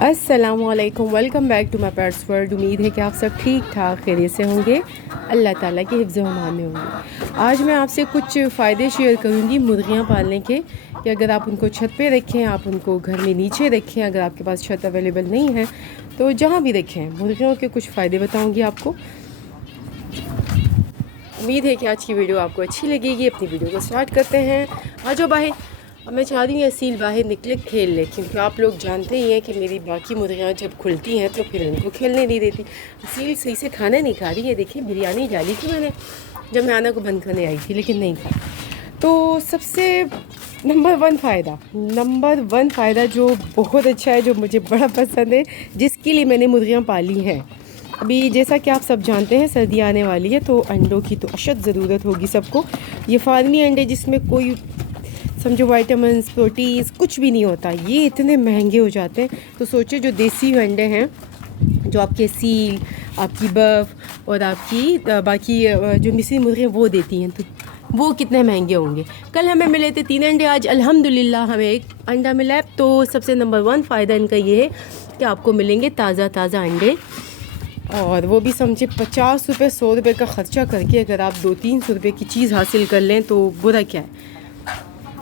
अस्सलामुअलैकुम, welcome back to my pets world. उम्मीद है कि आप सब ठीक ठाक खैरियत से होंगे, अल्लाह ताला के हिफ्ज़ व अमान में होंगे। आज मैं आपसे कुछ फ़ायदे शेयर करूँगी मुर्गियाँ पालने के, कि अगर आप उनको छत पे रखें, आप उनको घर में नीचे रखें, अगर आपके पास छत अवेलेबल नहीं है तो जहाँ भी रखें, मुर्गियों के कुछ फ़ायदे बताऊँगी आपको। उम्मीद है कि आज की वीडियो आपको अच्छी लगेगी। अपनी वीडियो को स्टार्ट करते हैं। आ जाओ बाहर। अब मैं चाह रही हूँ असील बाहर निकले खेल ले, क्योंकि आप लोग जानते ही हैं कि मेरी बाकी मुर्गियाँ जब खुलती हैं तो फिर उनको खेलने नहीं देती। असील सही से खाना नहीं खा रही है। देखिए बिरयानी डाली थी मैंने जब मैं आना को बंद करने आई थी, लेकिन नहीं खा। तो सबसे नंबर वन फ़ायदा जो बहुत अच्छा है, जो मुझे बड़ा पसंद है, जिसके लिए मैंने मुर्गियाँ पाली हैं। अभी जैसा कि आप सब जानते हैं सर्दी आने वाली है, तो अंडों की तो अशद ज़रूरत होगी सबको। ये फार्मी अंडे जिसमें कोई समझो विटामिन्स प्रोटीन्स कुछ भी नहीं होता, ये इतने महंगे हो जाते हैं। तो सोचिए जो देसी अंडे हैं, जो आपके सील, आपकी बर्फ़ और आपकी बाकी जो मिस्री मुर्गियाँ वो देती हैं, तो वो कितने महंगे होंगे। कल हमें मिले थे 3 अंडे, आज अल्हम्दुलिल्लाह हमें 1 अंडा मिला है। तो सबसे नंबर 1 फ़ायदा इनका ये है कि आपको मिलेंगे ताज़ा अंडे, और वो भी समझे 50 रुपये 100 रुपये का ख़र्चा करके अगर आप 200-300 रुपये की चीज़ हासिल कर लें तो बुरा क्या है।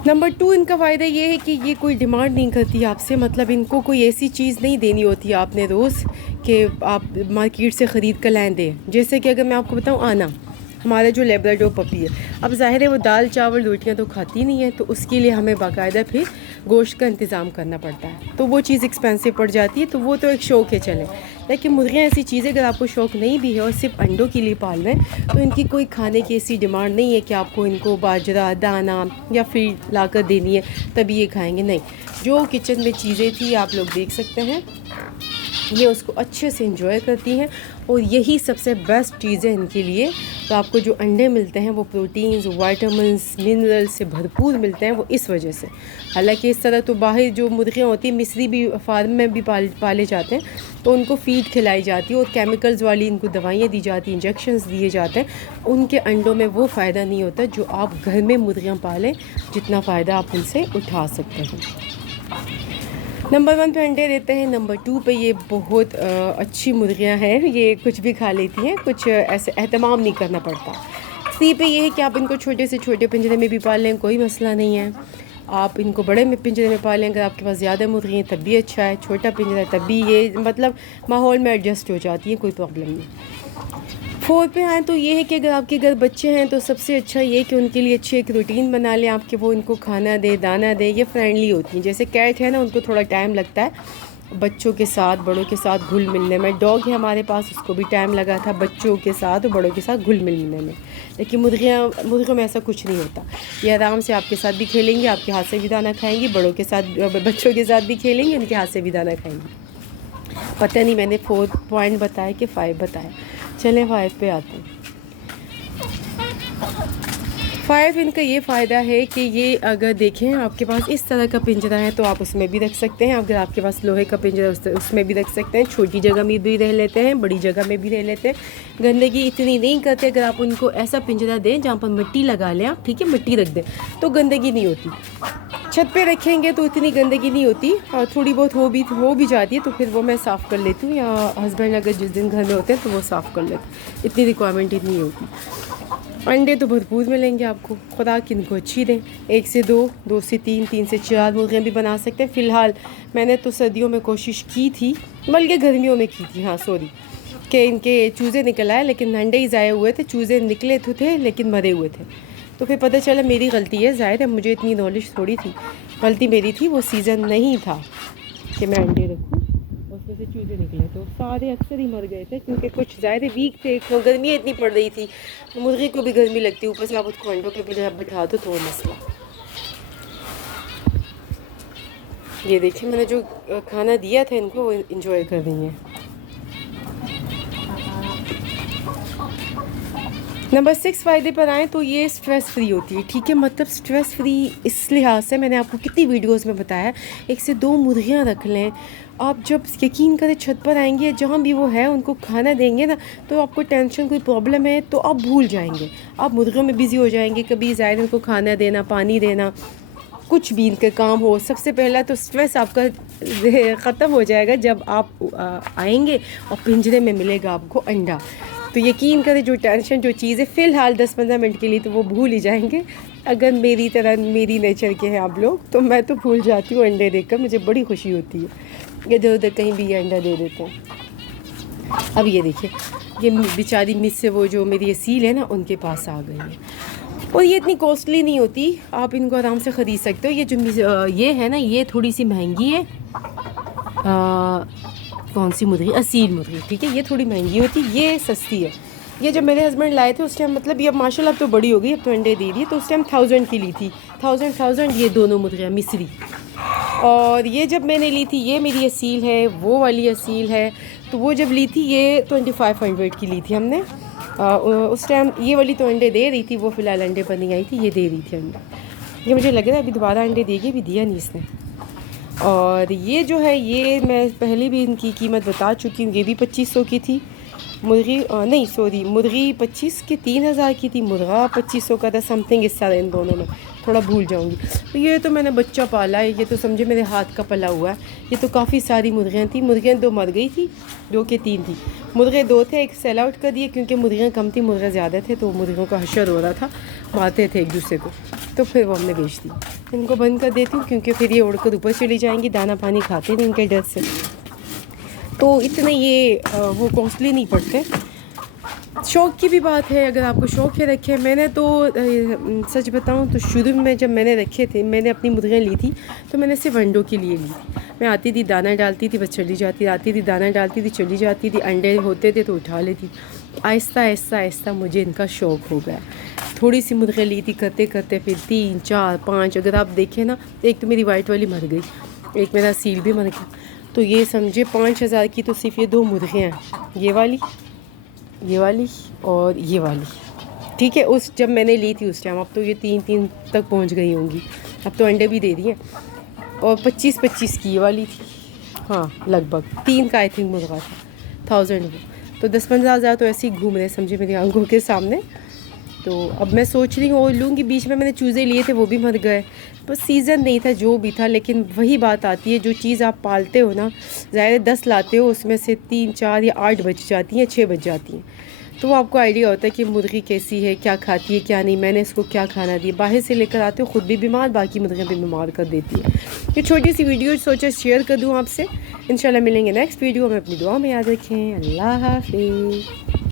नंबर 2 इनका फ़ायदा ये है कि ये कोई डिमांड नहीं करती आपसे, मतलब इनको कोई ऐसी चीज़ नहीं देनी होती आपने रोज़ कि आप मार्केट से ख़रीद कर लाएँ दें। जैसे कि अगर मैं आपको बताऊँ, आना हमारा जो लेब्राडोर पपी है, अब ज़ाहिर है वो दाल चावल रोटियां तो खाती नहीं है, तो उसके लिए हमें बाकायदा फिर गोश्त का इंतज़ाम करना पड़ता है, तो वो चीज़ एक्सपेंसिव पड़ जाती है। तो वो तो एक शौक़ है चले, लेकिन मुर्गियाँ ऐसी चीज़ें अगर आपको शौक़ नहीं भी है और सिर्फ अंडों के लिए पाल रहे हैं, तो इनकी कोई खाने की ऐसी डिमांड नहीं है कि आपको इनको बाजरा दाना या फिर ला कर देनी है तभी ये खाएँगे। नहीं, जो किचन में चीज़ें थी आप लोग देख सकते हैं, ये उसको अच्छे से इंजॉय करती हैं, और यही सबसे बेस्ट चीज़ है इनके लिए। तो आपको जो अंडे मिलते हैं वो प्रोटीन्स, विटामिन्स, मिनरल्स से भरपूर मिलते हैं, वो इस वजह से। हालांकि इस तरह तो बाहर जो मुर्गियाँ होती हैं, मिस्री भी फार्म में भी पाले जाते हैं, तो उनको फ़ीड खिलाई जाती है और केमिकल्स वाली इनको दवाइयाँ दी जाती हैं, इंजेक्शंस दिए जाते हैं। उनके अंडों में वो फ़ायदा नहीं होता जो आप घर में मुर्गियाँ पालें, जितना फ़ायदा आप उनसे उठा सकते हैं। नंबर 1 पे अंडे देते हैं। नंबर 2 पे ये बहुत अच्छी मुर्गियाँ हैं, ये कुछ भी खा लेती हैं, कुछ ऐसे एहतमाम नहीं करना पड़ता। 3 पे ये है कि आप इनको छोटे से छोटे पिंजरे में भी पाल लें, कोई मसला नहीं है। आप इनको बड़े में पिंजरे में पालें, अगर आपके पास ज़्यादा मुर्गियाँ तब भी अच्छा है, छोटा पिंजरा तब भी ये मतलब माहौल में एडजस्ट हो जाती है, कोई प्रॉब्लम नहीं। 4 पे आए तो ये है कि अगर आपके घर बच्चे हैं तो सबसे अच्छा ये कि उनके लिए अच्छी एक रूटीन बना लें आप, कि वो इनको खाना दे, दाना दे। ये फ्रेंडली होती हैं, जैसे कैट है ना, उनको थोड़ा टाइम लगता है बच्चों के साथ बड़ों के साथ घुल मिलने में। डॉग है हमारे पास, उसको भी टाइम लगा था बच्चों के साथ और बड़ों के साथ घुल मिलने में, लेकिन मुर्गियों में ऐसा कुछ नहीं होता। ये आराम से आपके साथ भी खेलेंगी, आपके हाथ से भी दाना खाएंगी, बड़ों के साथ बच्चों के साथ भी खेलेंगी, उनके हाथ से भी दाना खाएंगी। पता नहीं मैंने 4 पॉइंट बताया कि 5 बताया, चलें 5 पे आते हैं। 5 इनका ये फ़ायदा है कि ये अगर देखें आपके पास इस तरह का पिंजरा है तो आप उसमें भी रख सकते हैं, अगर आपके पास लोहे का पिंजरा उसमें भी रख सकते हैं। छोटी जगह में भी रह लेते हैं, बड़ी जगह में भी रह लेते हैं, गंदगी इतनी नहीं करते। अगर आप उनको ऐसा पिंजरा दें जहाँ पर मिट्टी लगा लें आप, ठीक है, मिट्टी रख दें तो गंदगी नहीं होती। छत पे रखेंगे तो इतनी गंदगी नहीं होती, और थोड़ी बहुत हो भी जाती है तो फिर वो मैं साफ़ कर लेती हूँ, या हस्बैंड अगर जिस दिन घर में होते हैं तो वो साफ़ कर लेते हैं, इतनी रिक्वायरमेंट ही नहीं होती। अंडे तो भरपूर मिलेंगे आपको, खुराक इनको अच्छी दें। 1 से 2, 2 से 3, 3 से 4 मुर्गियाँ भी बना सकते हैं। फ़िलहाल मैंने तो सर्दियों में कोशिश की थी, बल्कि गर्मियों में की थी, हाँ सॉरी, कि इनके चूज़े निकल आए, लेकिन अंडे ही ज़ाया हुए थे, चूज़े निकले तो थे लेकिन मरे हुए थे। तो फिर पता चला मेरी गलती है, ज़ाहिर है मुझे इतनी नॉलेज थोड़ी थी, गलती मेरी थी। वो सीज़न नहीं था कि मैं अंडे रखूँ, उसमें से चूज़े निकले तो सारे अक्सर ही मर गए थे, क्योंकि कुछ ज़ाहिर वीक थे, तो गर्मी इतनी पड़ रही थी, मुर्गी को भी गर्मी लगती है, ऊपर से आप उसको अंडों पे बिठा दो तो मसला। ये देखिए मैंने जो खाना दिया था इनको, वो इंजॉय कर रही हैं। नंबर 6 फ़ायदे पर आएँ तो ये स्ट्रेस फ्री होती है, ठीक है, मतलब स्ट्रेस फ्री इस लिहाज से मैंने आपको कितनी वीडियोस में बताया। 1 से 2 मुर्गियाँ रख लें आप, जब यकीन करें छत पर आएंगे जहाँ भी वो है उनको खाना देंगे ना, तो आपको टेंशन कोई प्रॉब्लम है तो आप भूल जाएंगे, आप मुर्गियों में बिज़ी हो जाएंगे। कभी ज़ाहिर उनको खाना देना, पानी देना, कुछ भी इनका काम हो, सबसे पहला तो स्ट्रेस आपका ख़त्म हो जाएगा जब आप आएंगे और पिंजरे में मिलेगा आपको अंडा। तो यकीन करें जो टेंशन जो चीज़ है फ़िलहाल 10-15 मिनट के लिए तो वो भूल ही जाएंगे। अगर मेरी तरह मेरी नेचर के हैं आप लोग तो मैं तो भूल जाती हूँ अंडे देखकर, मुझे बड़ी खुशी होती है। इधर उधर कहीं भी ये अंडा दे देते हैं। अब ये देखिए ये बेचारी मिस से वो जो मेरी असील है ना उनके पास आ गई है। और ये इतनी कॉस्टली नहीं होती, आप इनको आराम से ख़रीद सकते हो। ये जो ये है ना ये थोड़ी सी महंगी है। कौन सी मुर्गी? असील मुर्गी, ठीक है। ये थोड़ी महंगी होती, ये सस्ती है। ये जब मेरे हस्बैंड लाए थे उस टाइम मतलब ये माशाल्लाह अब तो बड़ी हो गई, अब तो अंडे दे रही है, तो उस टाइम 1000 की ली थी। 1000 ये दोनों मुर्गियाँ मिस्री। और ये जब मैंने ली थी ये मेरी असील है, वो वाली असील है। तो वो जब ली थी ये 2500 की ली थी हमने। उस टाइम ये वाली तो अंडे दे रही थी, वो फ़िलहाल अंडे पर नहीं आई थी, ये दे रही थी अंडे। ये मुझे लग रहा है अभी दोबारा अंडे देगी, अभी दिया नहीं इसने। और ये जो है ये मैं पहले भी इनकी कीमत बता चुकी हूँ, ये भी 2500 की थी मुर्गी। नहीं सॉरी, मुर्गी 25 की 3000 की थी, मुर्गा 2500 का था, समथिंग इस तरह इन दोनों में, थोड़ा भूल जाऊंगी। तो ये तो मैंने बच्चा पाला है, ये तो समझे मेरे हाथ का पला हुआ है। ये तो काफ़ी सारी मुर्गियाँ थी, मुर्गियाँ 2 मर गई थी, 2 के 3 थी। मुर्गे 2 थे, एक सेल आउट कर दिए क्योंकि मुर्गियाँ कम थी, मुर्गे ज़्यादा थे तो मुर्गियों का हशर हो रहा था, मारते थे एक दूसरे को, तो फिर वो हमने बेच दी। इनको बंद कर देती हूँ क्योंकि फिर ये उड़कर ऊपर चली जाएंगी, दाना पानी खाते नहीं इनके डर से। तो इतने ये वो कॉस्टली नहीं पड़ते। शौक़ की भी बात है, अगर आपको शौक़ है रखे। मैंने तो सच बताऊं तो शुरू में जब मैंने रखे थे, मैंने अपनी मुर्गियाँ ली थी तो मैंने सिर्फ अंडों के लिए ली थी। मैं आती थी दाना डालती थी बस चली जाती, आती थी दाना डालती थी चली जाती थी, अंडे होते थे तो उठा लेती। आहिस्ता आहिस्ता आहिस्ता मुझे इनका शौक़ हो गया। थोड़ी सी मुर्गियाँ ली थी, करते करते फिर 3, 4, 5, अगर आप देखें ना, एक तो मेरी वाइट वाली मर गई, एक मेरा सील भी मर गया। तो ये समझे 5000 की तो सिर्फ ये 2 मुर्गियाँ हैं, ये वाली और ये वाली, ठीक है। उस जब मैंने ली थी उस टाइम, अब तो ये 3 तक पहुंच गई होंगी, अब तो अंडे भी दे रही हैं। और 25 की ये वाली थी, हाँ लगभग 3 का आई थिंक मुर्गा था, 1000 तो 10-15 हज़ार तो ऐसे ही घूम रहे समझे मेरी आंखों के सामने। तो अब मैं सोच रही हूँ और लूँगी। बीच में मैंने चूज़े लिए थे वो भी मर गए, बस सीज़न नहीं था जो भी था। लेकिन वही बात आती है, जो चीज़ आप पालते हो ना, ज़ाहिर 10 लाते हो उसमें से 3, 4 या 8 बच जाती हैं, 6 बच जाती हैं। तो वो आपको आइडिया होता है कि मुर्गी कैसी है, क्या खाती है क्या नहीं, मैंने इसको क्या खाना दिया। बाहर से लेकर आते हो ख़ुद भी बीमार, बाकी मुर्गियाँ भी बीमार कर देती है। ये छोटी सी वीडियो सोचा शेयर कर दूँ आपसे। इंशाल्लाह मिलेंगे नेक्स्ट वीडियो में, अपनी दुआ में याद रखें। अल्लाह हाफ़िज़।